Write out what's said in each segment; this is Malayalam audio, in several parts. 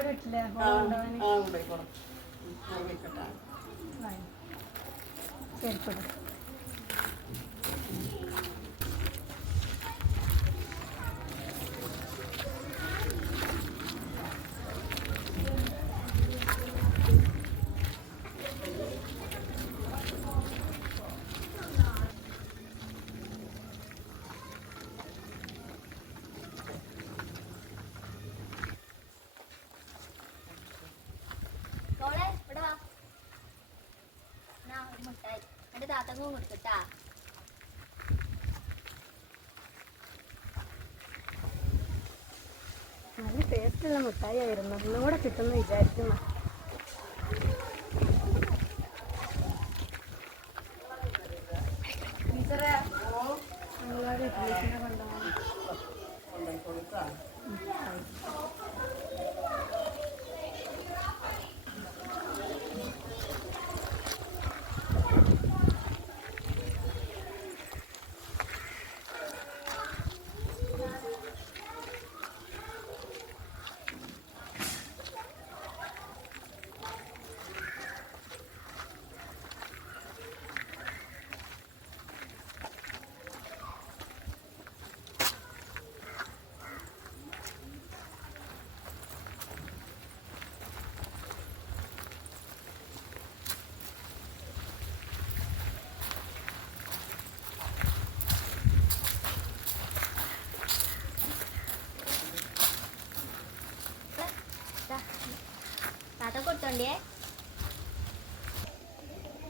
അങ്ങോട്ട് ഇട്ടില്ലേ ആ ആ കൊണ്ടുപോയിക്കോളാം ഉം, ഞാൻ വെക്കട്ടെ ശരിപ്പെടും മോളെ ഇവിടെ വാ എന്നാ ഒരു മുട്ടായി താത്തക്കും കൊടുക്കട്ടാ നല്ല ടേസ്റ്റുള്ള മിഠായി ആയിരുന്നു ഒന്നും കൂടെ കിട്ടുമെന്ന് വിചാരിക്കുന്നു ടീച്ചറെ ഞങ്ങളോട് ഇഡ്ഡലിക്കിനെ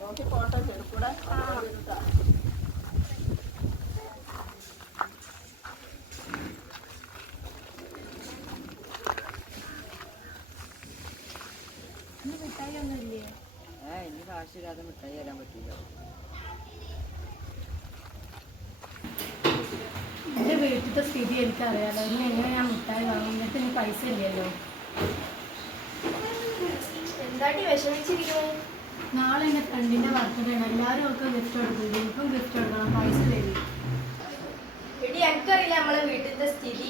നോക്കി ഫോട്ടോ ഇനി കാശില്ലാതെ മിഠായി തരാൻ പറ്റില്ല. എന്റെ വീട്ടിലത്തെ സ്ഥിതി എനിക്കറിയാലോ. ഇനി എങ്ങനെ ഞാൻ മിഠായി വാങ്ങും എന്നിട്ട് ഇനി പൈസ ഇല്ലല്ലോ. എന്താട്ടി വിഷമിച്ചിരിക്കുന്നത് നാളെ എന്റെ ഫ്രണ്ടിന്റെ ബർത്ത്ഡേ ആണ് എല്ലാവരും ഒക്കെ ഗിഫ്റ്റ് കൊടുക്കും എനിക്കും ഗിഫ്റ്റ് കൊടുക്കണം. പൈസ തരും. എടി എനിക്കറിയില്ല നമ്മളെ വീട്ടിലത്തെ സ്ഥിതി.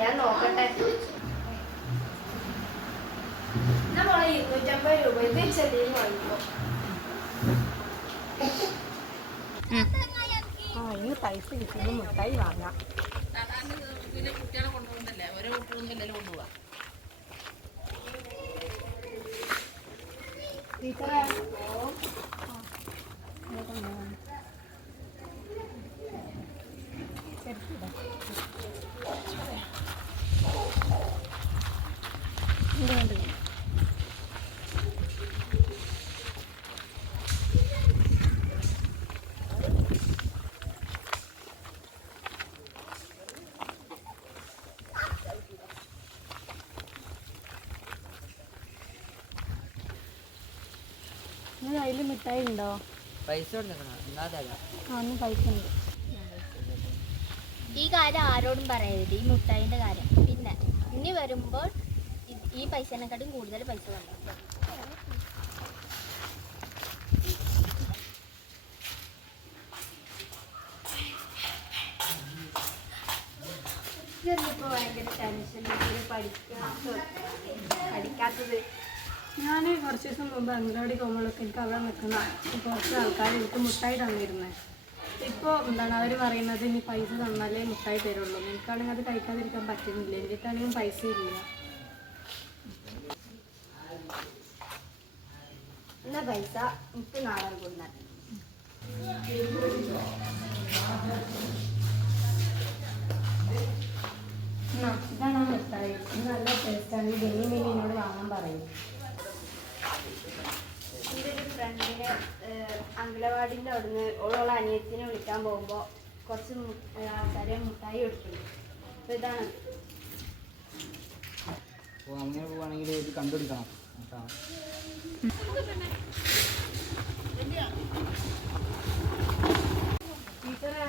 ഞാൻ നോക്കട്ടെ. നമ്മളെ മോളെ ഇരുന്നൂറ്റമ്പത് രൂപ. ഇത് ചെറിയ വാങ്ങിക്കോ. ആ ഇന്ന് പൈസ കിട്ടുന്ന മിഠായി വാങ്ങാം. കുട്ടികളെ കൊണ്ടുപോകുന്നല്ലേ? ഓരോ കുട്ടികളൊന്നും കൊണ്ടുപോകാം ടീച്ചറെ നിങ്ങൾ അതിൽ മിഠായി ഉണ്ടോ പൈസ കൊടുക്കണം പൈസ ഉണ്ട്. ഈ കാര്യം ആരോടും പറയരുത്. ഈ മുട്ടായിന്റെ കാര്യം. പിന്നെ ഇനി വരുമ്പോൾ ഈ പൈസനെക്കാട്ടും കൂടുതൽ പൈസ വേണം. ഇതെന്നിപ്പോ ഭയങ്കര ടെൻഷൻ പഠിക്കാത്തത് പഠിക്കാത്തത്. ഞാൻ കുറച്ച് ദിവസം മുമ്പ് അംഗനവാടി പോകുമ്പോഴൊക്കെ എനിക്ക് അവിടെ നിൽക്കുന്ന കുറച്ച് ആൾക്കാർ എനിക്ക് മുട്ടായി തന്നിരുന്നത് ഇപ്പോൾ എന്താണ് അവർ പറയുന്നത് ഇനി പൈസ തന്നാലേ മുട്ടായി തരുള്ളൂ. എനിക്കാണെങ്കിൽ അത് കഴിക്കാതിരിക്കാൻ പറ്റുന്നില്ല. എനിക്കാണെങ്കിലും പൈസ ഇല്ല. പൈസ എനിക്ക് നാളെ കൊണ്ടുവരണം ആ, ഇതാണ് ആ മിഠായി ഇത് നല്ല ടേസ്റ്റാണ് ഈ ബെന്നി ബെന്നി എന്നോട് വാങ്ങാൻ പറയും എന്റെ ഒരു ഫ്രണ്ടിനെ അംഗനവാടിന്റെ അവിടുന്ന് ഓളോളെ അനിയത്തിനെ വിളിക്കാൻ പോകുമ്പോൾ കുറച്ച് ആൾക്കാരെ മുട്ടായി കൊടുക്കുന്നു. അപ്പോൾ ഇതാണ്. അപ്പോൾ അങ്ങനെ പോവുകയാണെങ്കിൽ ഇത് കണ്ടുപിടിക്കണം. ടീച്ചറെ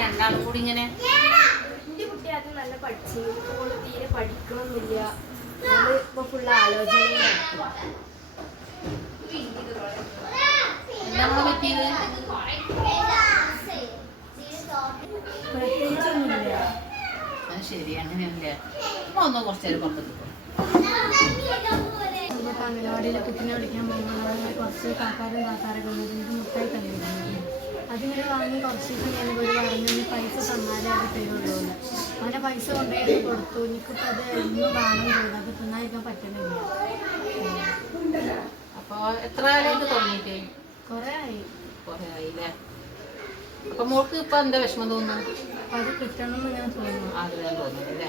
രണ്ടാളും കൂടി ഇങ്ങനെ? എന്റെ കുട്ടി അത് നല്ല പഠിച്ചു. തീരെ പഠിക്കണമെന്നില്ല ഇപ്പൊ ഫുള്ള് ആലോചനയിലാണ്. എന്താ പറ്റിയത്? ശരി അങ്ങനെയല്ലേ ഒന്ന് കുറച്ചു നേരം നമുക്ക് അംഗനവാടിയിലെ കുട്ടിനെ വിളിക്കാൻ പോകുമ്പോൾ കുറച്ച് കാക്കാരും താത്താരൊക്കെ എനിക്ക് മുട്ടായി തന്നിരുന്നു അതിങ്ങനെ വാങ്ങി കുറച്ച് ദിവസം കഴിഞ്ഞപ്പോൾ ഒരു പറഞ്ഞു പൈസ തന്നാലേ അത് തരുള്ളൂ അങ്ങനെ പൈസ കൊണ്ടുപോയി കൊടുത്തു. എനിക്കിപ്പോൾ അത് എന്നും വേണം ചെയ്തു അത് തിന്നായിരിക്കാൻ പറ്റുന്നില്ല. അപ്പൊ എത്ര കാലമായിട്ട് തുടങ്ങിയിട്ട്? കുറേ ആയി. കുറേ ആയില്ലേ അപ്പൊ മോൾക്ക് ഇപ്പൊ എന്താ വിഷമം തോന്നുന്നു? അത് കിട്ടണം ഞാൻ തോന്നുന്നു. ആഗ്രഹം തോന്നുന്നു അല്ലേ?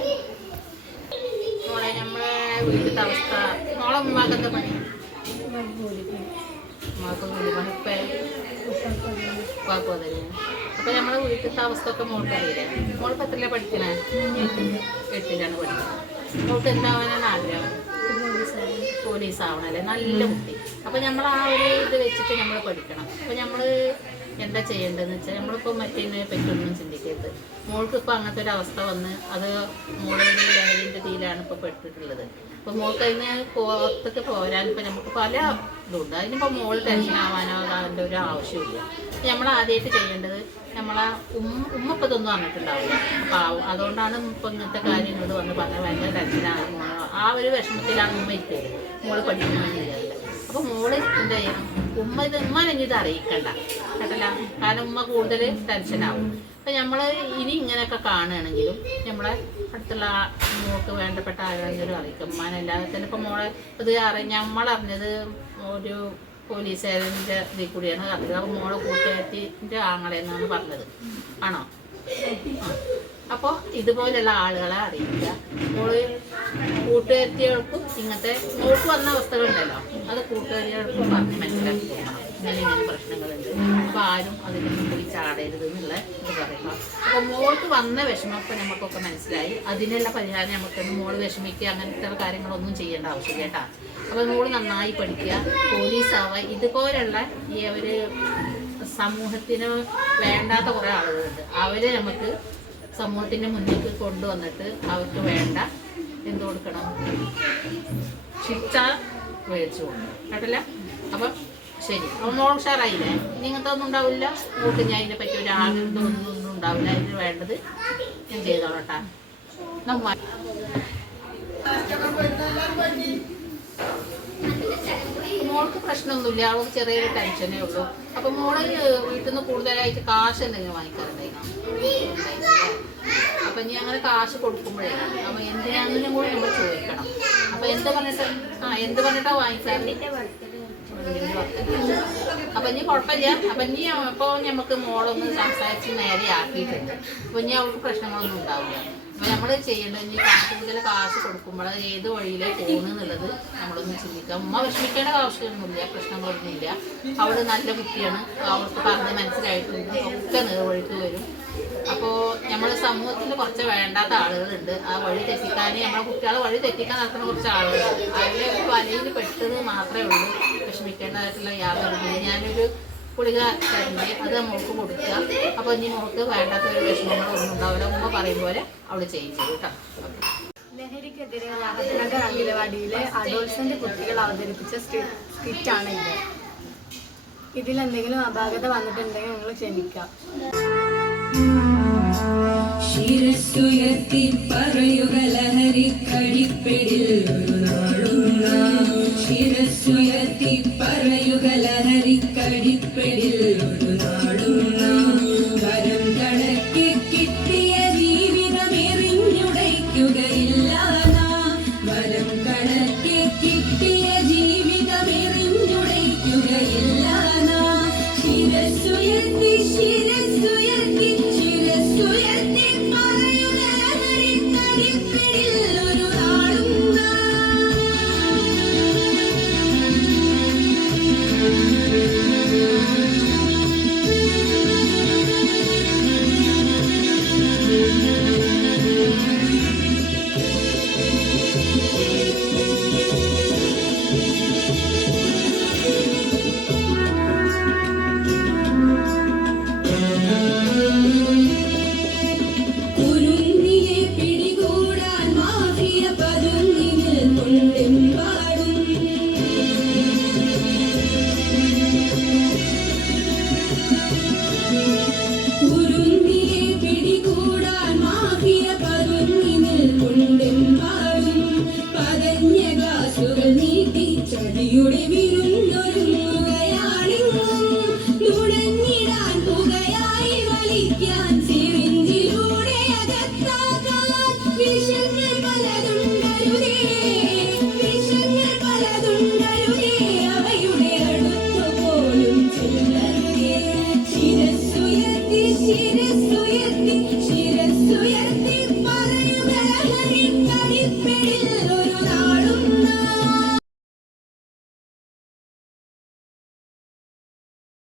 മോളെ നമ്മളെ വീട്ടിലത്തെ അവസ്ഥ. മോളെ ഉമ്മാക്ക് എന്താ പണി? ഉമ്മാക്ക് വീട് പണി ഇപ്പൊ ഉപ്പൽപ്പതിന് കുഴപ്പമില്ല അപ്പൊ നമ്മളെ വീട്ടിലത്തെ അവസ്ഥ ഒക്കെ മോൾക്ക് അറിയില്ലേ? മോളിപ്പോ എത്രയിലാ പഠിക്കണേ? എട്ടിലാണ് പഠിക്കുന്നത് മോൾക്ക് എന്താവാനാണ് ആഗ്രഹം? പോലീസ് ആവണല്ലേ നല്ല കുട്ടി. അപ്പൊ നമ്മൾ ആ ഒരു ഇത് വെച്ചിട്ട് നമ്മൾ പഠിക്കണം. അപ്പൊ നമ്മൾ എന്താ ചെയ്യേണ്ടതെന്ന് വെച്ചാൽ നമ്മളിപ്പോൾ മറ്റേതിനെ പറ്റിയൊന്നും ചിന്തിക്കരുത്. മോൾക്ക് ഇപ്പോൾ അങ്ങനത്തെ ഒരു അവസ്ഥ വന്ന് അത് മോളെ ലഹരിന്റെ തീയിലാണ് ഇപ്പോൾ പെട്ടിട്ടുള്ളത്. അപ്പോൾ മോൾക്ക് അതിന് പുറത്തേക്ക് പോരാൻ ഇപ്പൊ നമുക്ക് പല ഇതുണ്ട്. അതിനിപ്പോൾ മോൾ ടെൻഷൻ ആവാനോ അതിന്റെ ഒരു ആവശ്യമില്ല നമ്മൾ ആദ്യമായിട്ട് ചെയ്യേണ്ടത് നമ്മളെ ഉമ്മ ഉമ്മ ഇതൊന്നും വന്നിട്ടുണ്ടാവില്ല. അപ്പം അതുകൊണ്ടാണ് ഇപ്പം ഇങ്ങനത്തെ കാര്യം എന്നോട് വന്ന് പറഞ്ഞാൽ ഭയങ്കര ടെൻഷനാണ്. ആ ഒരു വിഷമത്തിലാണ് ഉമ്മ ഇരിക്കുന്നത് മോൾ പഠിക്കുന്നത് അപ്പോൾ മോൾ എന്താ ചെയ്യണം ഉമ്മ ഇത് ഉമ്മനെ ഇത് അറിയിക്കണ്ട. കേട്ടല്ല? കാരണം ഉമ്മ കൂടുതൽ ടെൻഷനാവും. അപ്പം നമ്മൾ ഇനി ഇങ്ങനെയൊക്കെ കാണുകയാണെങ്കിലും നമ്മളെ അടുത്തുള്ള മോൾക്ക് വേണ്ടപ്പെട്ട ആരെങ്കിലും അറിയിക്കും. ഉമ്മാനല്ലാതെ തന്നെ ഇപ്പം മോളെ ഇത് അറിഞ്ഞ നമ്മളറിഞ്ഞത് ഒരു പോലീസുകാരന്റെ ഇതിൽ കൂടിയാണ് അറിഞ്ഞത് അപ്പോൾ മോളെ കൂട്ടുകാരത്തിന്റെ ആങ്ങളെന്നാണ് പറഞ്ഞത്. ആണോ? അപ്പോൾ ഇതുപോലെയുള്ള ആളുകളെ അറിയിക്കുക. മോൾ കൂട്ടുകാരികൾക്കും ഇങ്ങനത്തെ മോൾക്ക് വന്ന അവസ്ഥകളുണ്ടല്ലോ. അത് കൂട്ടുകാരികൾക്കും പറഞ്ഞ് മനസ്സിലാക്കി കൊടുക്കണം ഇങ്ങനെ പ്രശ്നങ്ങളുണ്ട്. ആരും അതിനെ പോയി ചാടരുത് എന്നുള്ള ഇത് അപ്പോൾ മോൾക്ക് വന്ന വിഷമം ഇപ്പം നമുക്കൊക്കെ മനസ്സിലായി. അതിനുള്ള പരിഹാരം നമുക്ക് മോൾ വിഷമിക്കുക അങ്ങനത്തെ കാര്യങ്ങളൊന്നും ചെയ്യേണ്ട ആവശ്യമില്ല കേട്ടോ. അപ്പോൾ മോൾ നന്നായി പഠിക്കുക. പോലീസാവുക ഇതുപോലുള്ള ഈ അവർ സമൂഹത്തിന് വേണ്ടാത്ത കുറേ ആളുകളുണ്ട്. അവരെ നമുക്ക് സമൂഹത്തിന്റെ മുന്നിലേക്ക് കൊണ്ടുവന്നിട്ട് അവർക്ക് വേണ്ട എന്ത് കൊടുക്കണം? ശിക്ഷ മേടിച്ചു കൊടുക്കണം. കേട്ടല്ല? അപ്പം ശരി. മോൾ ഉഷാറായില്ലേ? ഇങ്ങനത്തെ ഒന്നും ഉണ്ടാവില്ല. നോക്ക് ഞാൻ ഇതിനെ പറ്റി ഒരു ആഗ്രഹം ഒന്നും ഒന്നും ഉണ്ടാവില്ല. ഇതിന് വേണ്ടത് ഞാൻ ചെയ്തോളട്ടാ. നമ്മ മോൾക്ക് പ്രശ്നമൊന്നുമില്ല. അവൾക്ക് ചെറിയൊരു ടെൻഷനേ ഉള്ളൂ. അപ്പൊ മോൾ വീട്ടിൽ നിന്ന് കൂടുതലായിട്ട് കാശ് എന്തെങ്കിലും വാങ്ങിക്കാറുണ്ടായിരുന്നു അപ്പൊ ഇനി അങ്ങനെ കാശ് കൊടുക്കുമ്പോഴേ അപ്പൊ എന്തിനാണെന്നും കൂടി നമ്മൾ ചോദിക്കണം. അപ്പൊ എന്ത് പറഞ്ഞിട്ട് ആ എന്ത് പറഞ്ഞിട്ടാ അപ്പൊ ഇനി കുഴപ്പമില്ല. അപ്പൊ ഇനി അപ്പൊ നമുക്ക് മോളൊന്ന് സംസാരിച്ച് നേരെ ആക്കിയിട്ടുണ്ട്. അപ്പൊ ഇനി അവൾക്ക് പ്രശ്നങ്ങളൊന്നും ഉണ്ടാവില്ല. അപ്പൊ നമ്മൾ ചെയ്യേണ്ടത് ഇനി കൂടുതൽ കാശ് കൊടുക്കുമ്പോൾ ഏത് വഴിയിലേ പോകുന്നുള്ളത് നമ്മളൊന്ന് ചിന്തിക്കാം ഉമ്മ വിഷമിക്കേണ്ട ആവശ്യമൊന്നുമില്ല പ്രശ്നങ്ങളൊന്നുമില്ല അവൾ നല്ല കുട്ടിയാണ്. അവൾക്ക് പറഞ്ഞ് മനസ്സിലായിട്ടുണ്ട്. ഒക്കെ നേർവഴിക്ക് വരും. അപ്പോൾ നമ്മുടെ സമൂഹത്തിൽ കുറച്ച് വേണ്ടാത്ത ആളുകളുണ്ട്. ആ വഴി തെറ്റിക്കാനേ നമ്മളെ കുട്ടികളെ വഴി തെറ്റിക്കാൻ നടക്കുന്ന കുറച്ച് ആളുകളുണ്ട്. അതിലെ വലയിൽ പെട്ടത് മാത്രമേ ഉള്ളൂ. വിഷമിക്കേണ്ടതായിട്ടുള്ള യാതൊരു ഇതില്ല. ഞാനൊരു ഗുളിക തരുന്നത് അത് മോൾക്ക് കൊടുക്കുക. അപ്പോൾ ഇനി മോൾക്ക് വേണ്ടാത്ത ഒരു വിഷമങ്ങളൊന്നും ഉണ്ടാവില്ല ഉമ്മ പറയും പോലെ അവൾ ചെയ്യിച്ചു കേട്ടോ. ലഹരിക്കെതിരെ നഗർ അംഗനവാടിയിലെ അഡോൾസന്റ് കുട്ടികൾ അവതരിപ്പിച്ച സ്കിറ്റാണ് ഇത്. ഇതിൽ എന്തെങ്കിലും അപാകത വന്നിട്ടുണ്ടെങ്കിൽ നിങ്ങൾ ക്ഷമിക്കാം. ശിരസ്സുയർത്തി പറയുക ലഹരിക്കടിപ്പിടിൽ ഒരു ശിരസ്സുയർത്തി